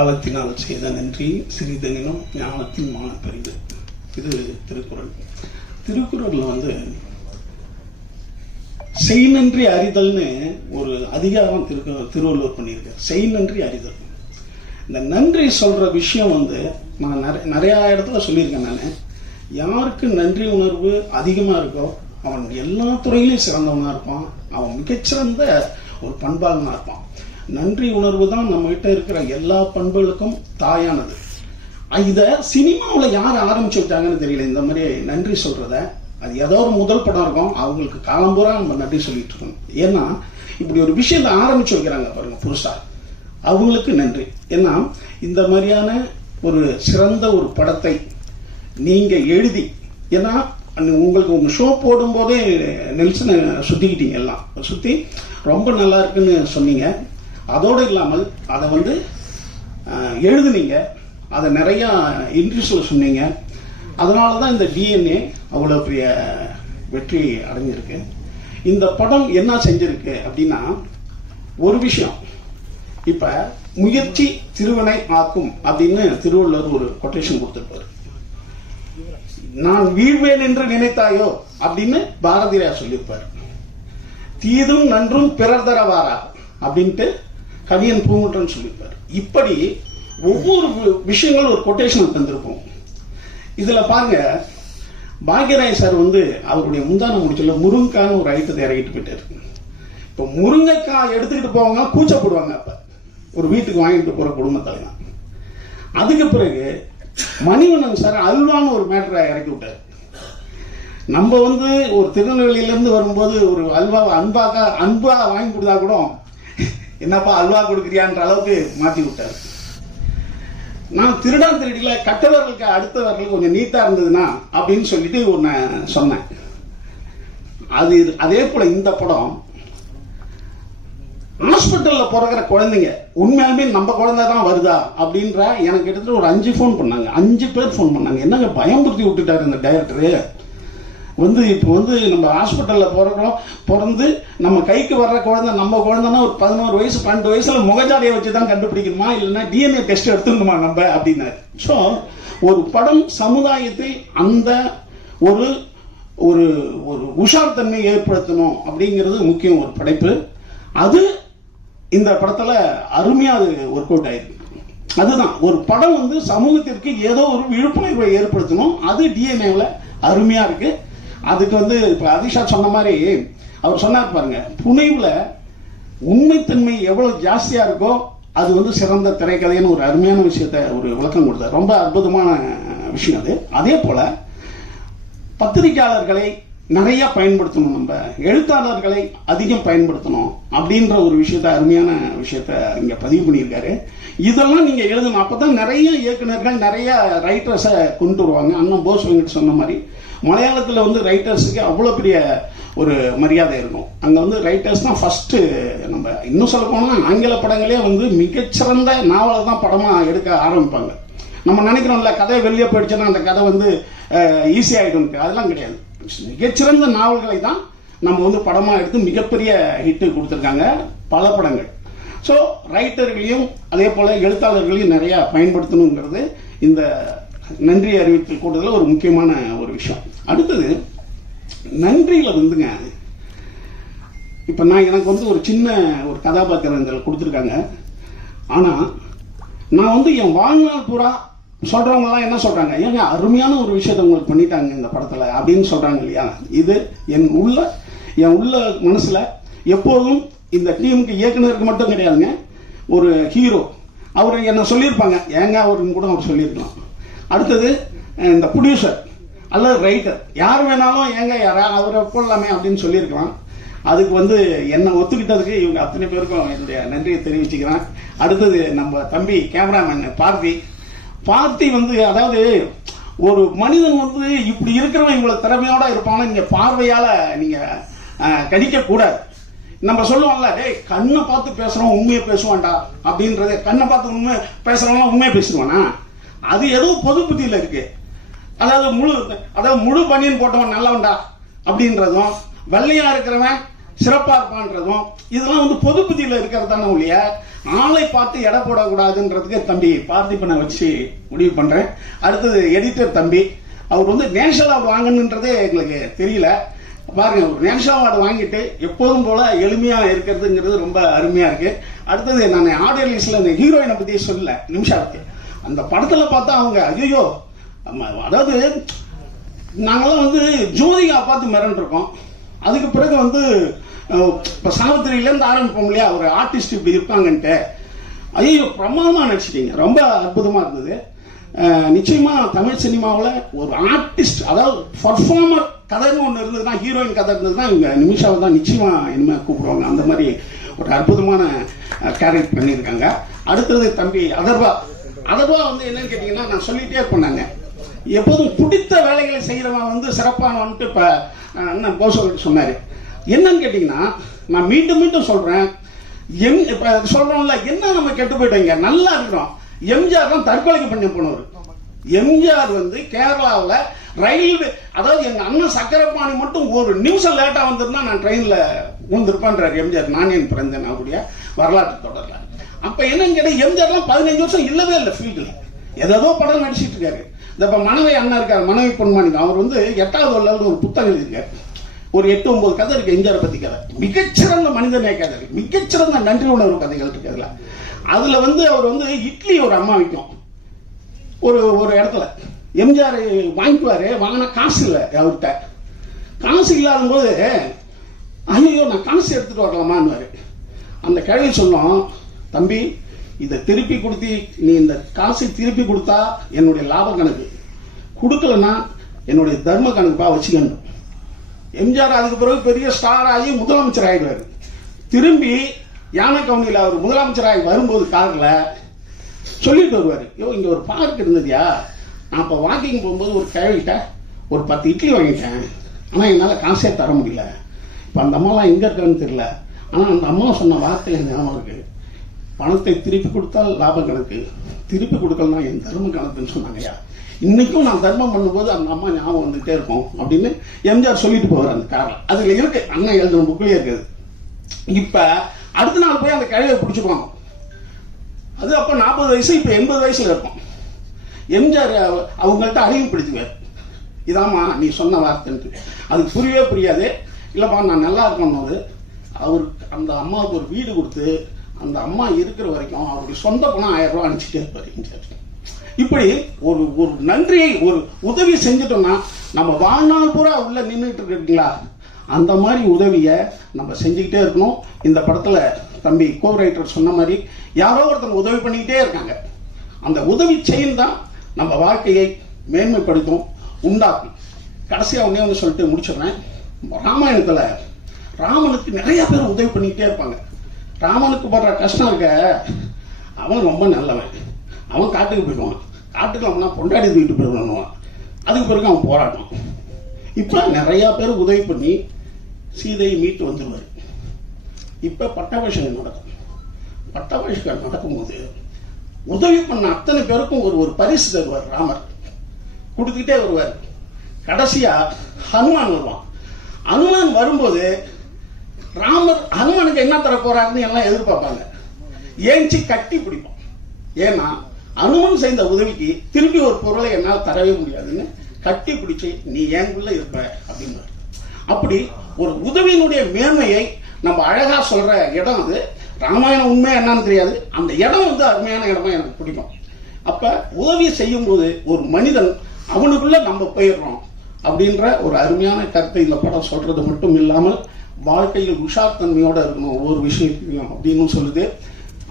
காலத்தினால் செய்த நன்றி சிறிதெனினும் ஞானத்தின் மான பெரிது இது திருக்குறள். திருக்குறள்ல வந்து செய் நன்றி அறிதல்னு ஒரு அதிகாரம் திரு திருவள்ளுவர் பண்ணியிருக்கார். செய் நன்றி அறிதல். இந்த நன்றி சொல்ற விஷயம் வந்து நான் நிறைய நிறைய இடத்துல சொல்லியிருக்கேன் நான். யாருக்கு நன்றி உணர்வு அதிகமா இருக்கோ அவன் எல்லா துறையிலும் சிறந்தவனா இருப்பான். அவன் மிகச்சிறந்த ஒரு பண்பாளனாக இருப்பான். நன்றி உணர்வு தான் நம்ம கிட்ட இருக்கிற எல்லா பண்புகளுக்கும் தாயானது. இத சினிமாவில் யார் ஆரம்பிச்சு விட்டாங்கன்னு தெரியல. இந்த மாதிரி நன்றி சொல்றத அது ஏதோ ஒரு முதல் படம் இருக்கும். அவங்களுக்கு காலம்பூரா நம்ம நன்றி சொல்லிட்டு இருக்கோம் ஏன்னா இப்படி ஒரு விஷயத்தை ஆரம்பிச்சு வைக்கிறாங்க பாருங்க புதுசா. அவங்களுக்கு நன்றி. ஏன்னா இந்த மாதிரியான ஒரு சிறந்த ஒரு படத்தை நீங்க எழுதி ஏன்னா உங்களுக்கு உங்க ஷோ போடும்போதே நெல்சனை சுத்திக்கிட்டீங்க எல்லாம். சுத்தி ரொம்ப நல்லா இருக்குன்னு சொன்னீங்க. அதோடு இல்லாமல் அதை வந்து எழுதுனீங்க. அதை நிறையா இன்ட்ரெஸ்ட்ல சொன்னீங்க. அதனால தான் இந்த டிஎன்ஏ அவ்வளோ பெரிய வெற்றி அடைஞ்சிருக்கு. இந்த படம் என்ன செஞ்சிருக்கு அப்படின்னா ஒரு விஷயம். இப்போ முயற்சி திருவினை ஆக்கும் அப்படின்னு திருவள்ளுவர் ஒரு கொட்டேஷன் கொடுத்துருப்பாரு. நான் வீழ்வேன் என்று நினைத்தாயோ அப்படின்னு பாரதியார் சொல்லியிருப்பார். தீதும் நன்றும் பிறர் தரவாரா அப்படின்ட்டு கவியன் பூங்குன்றன் சொல்லியிருப்பார். இப்படி ஒவ்வொரு வி- விஷயங்களும் ஒரு கொட்டேஷன் தந்திருப்போம் இதில் பாருங்க பாக்யராய் சார் வந்து அவருடைய முந்தான முடிச்சல முருங்கைக்கான ஒரு ஐட்டத்தை இறக்கிட்டு போயிட்டாரு. இப்போ முருங்கைக்காய் எடுத்துக்கிட்டு போவாங்க கூச்சப்படுவாங்க அப்போ. ஒரு வீட்டுக்கு வாங்கிட்டு போற குடும்பத்தலைவன் அதுக்கு பிறகு மணிவண்ணன் சார் அல்வான்னு ஒரு மேட்டரை இறக்கி விட்டாரு. நம்ம வந்து ஒரு திருநெல்வேலியிலேருந்து வரும்போது ஒரு அல்வாவை அன்பாக அன்பாக வாங்கி கொடுத்தா கூட என்னப்பா அல்வா கொடுக்குறியான்ற அளவுக்கு மாற்றி விட்டார். நான் திருடான் திருடியில் கட்டவர்களுக்கு அடுத்தவர்களுக்கு கொஞ்சம் நீட்டாக இருந்ததுன்னா அப்படின்னு சொல்லிட்டு ஒன்று சொன்னேன். அது அதே போல் இந்த படம் ஹாஸ்பிட்டலில் பிறகுற குழந்தைங்க உண்மையாலுமே நம்ம குழந்தை தான் வருதா அப்படின்ற எனக்கு கிட்டத்தட்ட ஒரு அஞ்சு ஃபோன் பண்ணாங்க. அஞ்சு பேர் ஃபோன் பண்ணாங்க. என்னங்க பயம்படுத்தி விட்டுட்டாரு இந்த டைரக்டரு வந்து இப்போ வந்து நம்ம ஹாஸ்பிட்டலில் பிறக்கிறோம் பிறந்து நம்ம கைக்கு வர்ற குழந்தை நம்ம குழந்தைன்னா ஒரு பதினோரு வயசு பன்னெண்டு வயசில் முகஜாடையை வச்சு தான் கண்டுபிடிக்கணுமா? இல்லைன்னா டிஎன்ஏ டெஸ்ட் எடுத்துக்கணுமா நம்ம அப்படின்னாரு. ஸோ ஒரு படம் சமுதாயத்தில் அந்த ஒரு ஒரு ஒரு உஷார் தன்மை ஏற்படுத்தணும் அப்படிங்கிறது முக்கியம் ஒரு படைப்பு. அது இந்த படத்தில் அருமையாக அது ஒர்க் அவுட் ஆயிருக்கு. அதுதான் ஒரு படம் வந்து சமூகத்திற்கு ஏதோ ஒரு விழிப்புணர்வை ஏற்படுத்தணும். அது டிஎன்ஏவில் அருமையாக இருக்குது அதுக்கு வந்து இப்போ அதிஷா சொன்ன மாதிரி அவர் சொன்னார் பாருங்க புனைவில் உண்மைத்தன்மை எவ்வளோ ஜாஸ்தியாக இருக்கோ அது வந்து சிறந்த திரைக்கதைன்னு ஒரு அருமையான விஷயத்த ஒரு விளக்கம் கொடுத்தார். ரொம்ப அற்புதமான விஷயம் அது. அதே போல் பத்திரிகையாளர்களை நிறைய பயன்படுத்தணும் நம்ம. எழுத்தாளர்களை அதிகம் பயன்படுத்தணும் அப்படின்ற ஒரு விஷயத்த அருமையான விஷயத்த இங்க பதிவு பண்ணியிருக்காரு. இதெல்லாம் நீங்க எழுதணும். அப்பதான் நிறைய இயக்குனர்கள் நிறைய ரைட்டர்ஸை கொண்டு வருவாங்க. அண்ணன் போஸ் வெங்கட் சொன்ன மாதிரி. மலையாளத்தில் வந்து ரைட்டர்ஸுக்கு அவ்வளோ பெரிய ஒரு மரியாதை இருக்கும். அங்கே வந்து ரைட்டர்ஸ் தான் ஃபஸ்ட்டு நம்ம இன்னும் சொல்ல போனால் ஆங்கில படங்களே வந்து மிகச்சிறந்த நாவலை தான் படமாக எடுக்க ஆரம்பிப்பாங்க. நம்ம நினைக்கிறோம்ல கதை வெளியே போயிடுச்சுன்னா அந்த கதை வந்து ஈஸியாகிடும் அதெல்லாம் கிடையாது. மிகச்சிறந்த நாவல்களை தான் நம்ம வந்து படமாக எடுத்து மிகப்பெரிய ஹிட்டு கொடுத்துருக்காங்க பல படங்கள். ஸோ ரைட்டர்களையும் அதே போல் எழுத்தாளர்களையும் நிறையா பயன்படுத்தணுங்கிறது இந்த நன்றி அறிவித்தல் கூட்டத்தில் ஒரு முக்கியமான ஒரு விஷயம். அடுத்தது நன்றியில் வந்துங்க இப்போ நான் எனக்கு வந்து ஒரு சின்ன ஒரு கதாபாத்திரம் இதில் கொடுத்துருக்காங்க. ஆனால் நான் வந்து என் வாழ்நாள் பூரா சொல்கிறவங்கலாம் என்ன சொல்கிறாங்க ஏங்க அருமையான ஒரு விஷயத்தை உங்களுக்கு பண்ணிட்டாங்க இந்த படத்தில் அப்படின்னு சொல்கிறாங்க இல்லையா? இது என் உள்ள என் உள்ள மனசில் எப்போதும் இந்த டீமுக்கு இயக்குனருக்கு மட்டும் கிடையாதுங்க ஒரு ஹீரோ. அவர் என்ன சொல்லியிருப்பாங்க? ஏங்க அவருன்னு கூட அவர் சொல்லியிருக்கலாம். அடுத்தது இந்த ப்ரொடியூசர் அல்லது ரைட்டர் யார் வேணாலும் ஏங்க யாரா அவரை போடலாமே அப்படின்னு சொல்லியிருக்கலாம். அதுக்கு வந்து என்னை ஒத்துக்கிட்டதுக்கு இவங்க அத்தனை பேருக்கும் என்னுடைய நன்றியை தெரிவிச்சுக்கிறேன். அடுத்தது நம்ம தம்பி கேமராமேன் பார்த்தி. பார்த்தி வந்து அதாவது ஒரு மனிதன் வந்து இப்படி இருக்கிறவன் இவ்வளோ திறமையோட இருப்பான்னு நீங்கள் பார்வையால் நீங்கள் கணிக்கக்கூடாது. நம்ம சொல்லுவோம்ல டேய் கண்ணை பார்த்து பேசுகிறோம் உண்மையை பேசுவான்டா அப்படின்றத கண்ணை பார்த்து உண்மை பேசுகிறவங்களாம் உண்மையை பேசுவானா அது ஏதோ பொது புத்தியில இருக்கு. அதாவது முழு அதாவது முழு பனியன் போட்டவன் நல்லவன்டா அப்படின்றதும் வெள்ளையா இருக்கிறவன் சிறப்பா இருப்பான்றதும் இதெல்லாம் வந்து பொது புத்தியில இருக்கிறது தானே ஒழிய ஆளை பார்த்து எடை போடக்கூடாதுன்றதுக்கு தம்பி பார்த்திபனை வச்சு முடிவு பண்றேன். அடுத்தது எடிட்டர் தம்பி. அவர் வந்து நேஷனல் அவார்டு வாங்கணுன்றதே எங்களுக்கு தெரியல. பாருங்க ஒரு நேஷனல் அவார்டு வாங்கிட்டு எப்போதும் போல எளிமையா இருக்கிறதுங்கிறது ரொம்ப அருமையா இருக்கு. அடுத்தது நான் ஆடியோ லிஸ்ட்ல இந்த ஹீரோயினை பத்தி சொல்லல. நிமிஷாவுக்கு அந்த படத்தில் பார்த்தா அவங்க ஐயோ அதாவது நாங்கள்லாம் வந்து ஜோதிகா பார்த்து மிரண்டிருக்கோம். அதுக்கு பிறகு வந்து இப்போ சாவித்திரியிலேருந்து ஆரம்பிப்போம் இல்லையா? ஒரு ஆர்டிஸ்ட் இப்படி இருப்பாங்கன்ட்டு ஐயோ பிரமாதமாக நடிச்சிட்டீங்க. ரொம்ப அற்புதமாக இருந்தது. நிச்சயமாக தமிழ் சினிமாவில் ஒரு ஆர்டிஸ்ட் அதாவது பர்ஃபார்மர் கதைன்னு ஒன்று இருந்ததுன்னா ஹீரோயின் கதை இருந்ததுன்னா இவங்க நிமிஷாவை தான் நிச்சயமாக இனிமேல் கூப்பிடுவாங்க. அந்த மாதிரி ஒரு அற்புதமான கேரக்டர் பண்ணியிருக்காங்க. அடுத்தது தம்பி அதர்வா அதர்வா வந்து என்னன்னு கேட்டிங்கன்னா நான் சொல்லிட்டே இருப்பேன் எப்போதும் பிடித்த வேலைகளை செய்கிறவன் வந்து சிறப்பானவன்ட்டு இப்போ அண்ணன் போசவர் சொன்னார். என்னன்னு கேட்டிங்கன்னா நான் மீண்டும் மீண்டும் சொல்கிறேன் எம் இப்போ சொல்கிறோம்ல என்ன நம்ம கெட்டு போயிட்டோங்க? நல்லா இருக்கிறோம். எம்ஜிஆர் தான் தற்கொலைக்கு பண்ணி போனவர். எம்ஜிஆர் வந்து கேரளாவில் ரயில்வே அதாவது எங்கள் அண்ணன் சக்கரப்பாணி மட்டும் ஒரு நிமிஷம் லேட்டாக வந்திருந்தா நான் ட்ரெயினில் வந்திருப்பான்றார் எம்ஜிஆர். நான் என் பிறந்தேன் அவருடைய வரலாற்று தொடரில். அப்போ என்னன்னு கேட்டால் எம்ஜிஆர்லாம் பதினஞ்சு வருஷம் இல்லவே இல்லை ஃபீல்டில் ஏதோ படம் நடிச்சிட்டு இருக்காரு. இந்த இப்போ மனைவி அண்ணா இருக்கார் மனைவி பொன்மாணி அவர் வந்து எட்டாவது வரலாறு ஒரு புத்தகம் எழுதியிருக்காரு. ஒரு எட்டு ஒன்பது கதை இருக்கு எம்ஜிஆர் பத்தி கதை மிகச்சிறந்த மனிதநேய கதை இருக்கு மிகச்சிறந்த நன்றி உணர்வு கதைகள் இருக்கு அதுல. அதுல வந்து அவர் வந்து இட்லி ஒரு அம்மா விற்கும் ஒரு ஒரு இடத்துல. எம்ஜிஆர் வாங்கிக்குவாரு வாங்கினா காசு இல்லை அவர்கிட்ட. காசு இல்லாத போது ஐயோ நான் காசு எடுத்துட்டு வரலாமான்னு அந்த கேள்வி சொன்னோம் தம்பி இதை திருப்பி கொடுத்தி நீ இந்த காசை திருப்பி கொடுத்தா என்னுடைய லாப கணக்கு. கொடுக்கலன்னா என்னுடைய தர்ம கணக்குப்பா வச்சுக்கணும் எம்ஜிஆர் அதுக்கு பிறகு பெரிய ஸ்டார் ஆகி முதலமைச்சர் ஆகிடுவார் திரும்பி யானை கவுனியில் அவர் முதலமைச்சர் ஆகி வரும்போது காரில் சொல்லிட்டு வருவார். யோ இங்கே ஒரு பார்க் இருந்ததுயா? நான் இப்போ வாக்கிங் போகும்போது ஒரு கிழவிட்ட ஒரு பத்து இட்லி வாங்கிட்டேன். ஆனால் என்னால் காசே தர முடியல. இப்போ அந்த அம்மாலாம் எங்கே இருக்கான்னு தெரியல. ஆனால் அந்த அம்மா சொன்ன வார்த்தை ஞாபகம் இருக்குது பணத்தை திருப்பி கொடுத்தால் லாப கணக்கு. திருப்பி கொடுக்கலாம் என் தர்ம கணக்குன்னு சொன்னாங்கய்யா. இன்னைக்கும் நான் தர்மம் பண்ணும்போது அந்த அம்மா ஞாபகம் வந்துட்டே இருக்கும் அப்படின்னு எம்ஜிஆர் சொல்லிட்டு போவார் அந்த காரில். அதுல இருக்கு அண்ணன் எழுதுன புக்லயே இருக்குது இப்ப அடுத்த நாள் போய் அந்த கிழவியை பிடிச்சிருவாங்க அது அப்ப நாற்பது வயசு இப்ப எண்பது வயசுல இருக்கும். எம்ஜிஆர் அவ- அவங்கள்ட்ட அறிமுகப்படுத்துவார் இதாம்மா நீ சொன்ன வார்த்தைன்ட்டு. அதுக்கு புரியவே புரியாது. இல்லைப்பா நான் நல்லா இருக்கணும் போது அவருக்கு அந்த அம்மாவுக்கு ஒரு வீடு கொடுத்து அந்த அம்மா இருக்கிற வரைக்கும் அவருடைய சொந்த பணம் ஆயிரம் ரூபாய் அனுப்பிச்சிட்டே இருப்பார் இப்படி ஒரு ஒரு நன்றியை ஒரு உதவி செஞ்சிட்டோம்னா நம்ம வாழ்நாள் பூரா உள்ள நின்றுட்டு இருக்கீங்களா? அந்த மாதிரி உதவியை நம்ம செஞ்சுக்கிட்டே இருக்கணும். இந்த படத்தில் தம்பி கோ ரைட்டர் சொன்ன மாதிரி யாரோ ஒருத்தர் உதவி பண்ணிக்கிட்டே இருக்காங்க. அந்த உதவி செயல் தான் நம்ம வாழ்க்கையை மேன்மைப்படுத்தும் உண்டாக்கும். கடைசியாக ஒன்றே ஒன்று சொல்லிட்டு முடிச்சிடுறேன். ராமாயணத்தில் ராமனுக்கு நிறைய பேர் உதவி பண்ணிக்கிட்டே இருப்பாங்க. ராமனுக்கு படுற கஷ்டம் இருக்க அவன் ரொம்ப நல்லவன். அவன் காட்டுக்கு போயிடுவான். காட்டுக்கு அவனா பொண்டாடி தூக்கிட்டு போயிடுவான் அதுக்கு பிறகு அவன் போராட்டம் இப்போ நிறையா பேர் உதவி பண்ணி சீதையை மீட்டு வந்துடுவார் இப்போ பட்டாபிஷேகம் நடக்கும். பட்டாபிஷேகம் நடக்கும்போது உதவி பண்ண அத்தனை பேருக்கும் ஒரு ஒரு பரிசு தருவார் ராமர். கொடுத்துக்கிட்டே வருவார். கடைசியாக ஹனுமான் வருவான். ஹனுமான் வரும்போது ராமர் ஹனுமானுக்கு என்ன தர போறாருன்னு எல்லாம் எதிர்பார்ப்பாங்க. ஏஞ்சி கட்டி பிடிப்போம்? ஏன்னா அனுமன் செய்த உதவிக்கு திருப்பி ஒரு பொருளை என்னால் தரவே முடியாதுன்னு கட்டி பிடிச்சி நீ ஏங்குள்ள இருப்ப அப்படின்னு அப்படி ஒரு உதவியினுடைய மேன்மையை நம்ம அழகா சொல்ற இடம் அது. ராமாயணம் உண்மை என்னன்னு தெரியாது. அந்த இடம் வந்து அருமையான இடமா எனக்கு பிடிக்கும். அப்ப உதவி செய்யும்போது ஒரு மனிதன் அவனுக்குள்ள நம்ம போயிடுறோம். அப்படின்ற ஒரு அருமையான கருத்தை இந்த படம் சொல்றது மட்டும் இல்லாமல் வாழ்க்கையில் உஷார் இருக்கணும் ஒவ்வொரு விஷயத்தையும் அப்படின்னு சொல்லுது.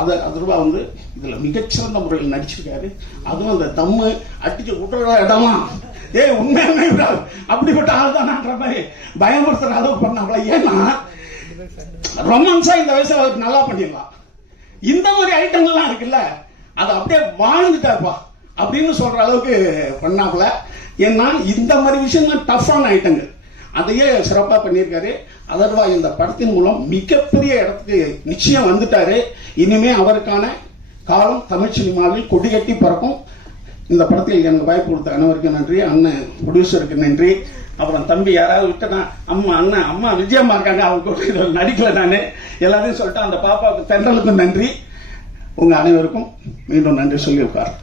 அதை அதுவா வந்து இதில் மிகச்சிறந்த முறையில் நடிச்சிருக்காரு. அதுவும் அந்த தம்மு அடிச்சு விட்டுற இடமா ஏய் உண்மையான அப்படிப்பட்ட ஆள் தானான்ற மாதிரி பயமுறுத்துற அளவுக்கு பண்ணாங்களா ஏன்னா ரொமான்ஸா இந்த வயசுல அவருக்கு நல்லா பண்ணிடலாம். இந்த மாதிரி ஐட்டங்கள்லாம் இருக்குல்ல அதை அப்படியே வாழ்ந்துட்டாப்பா அப்படின்னு சொல்ற அளவுக்கு பண்ணாப்புல ஏன்னா இந்த மாதிரி விஷயம்லாம் டஃப்பான ஐட்டங்கள். அதையே சிறப்பாக பண்ணியிருக்காரு. அதர்வா இந்த படத்தின் மூலம் மிகப்பெரிய இடத்துக்கு நிச்சயம் வந்துட்டாரு. இனிமே அவருக்கான காலம் தமிழ் சினிமாவில் கொடிகட்டி பறக்கும். இந்த படத்தில் எனக்கு வாய்ப்பு கொடுத்த அனைவருக்கும் நன்றி. அண்ணன் ப்ரொடியூசருக்கு நன்றி. அப்புறம் தம்பி யாராவது விட்டனா அம்மா அண்ணன் அம்மா விஜயம்மா இருக்காங்க. அவங்க கூட இதில் நடிக்கல நான். எல்லாத்தையும் சொல்லிட்டு அந்த பாப்பாவுக்கு தென்றலுக்கும் நன்றி. உங்கள் அனைவருக்கும் மீண்டும் நன்றி சொல்லி உட்கார்